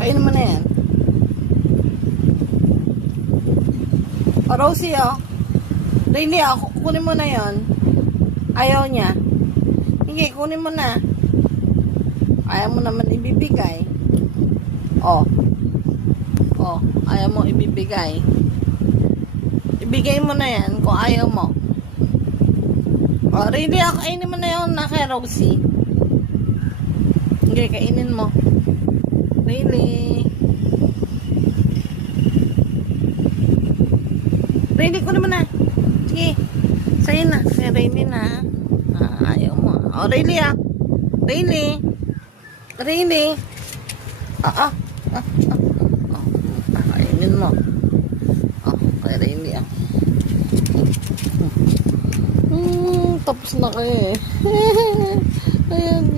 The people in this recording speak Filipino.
Kainin mo na yan. O, Rosie, oh. Really, kunin mo na yon. Ayaw niya. Hindi, kunin mo na. Ayaw mo naman ibibigay. Oh. Oh, ayaw mo ibibigay. Ibigay mo na yan kung ayaw mo. Oh, really, kainin mo na yun na kay Rosie. Hindi, kainin mo. Really. Really, kunin mo na. Sige. Sa'yo na. Kaya really na. Ayaw mo. Oh, really ah. Really. Really. Kainin mo. Kaya really ah. Tapos na kayo eh. Ayan.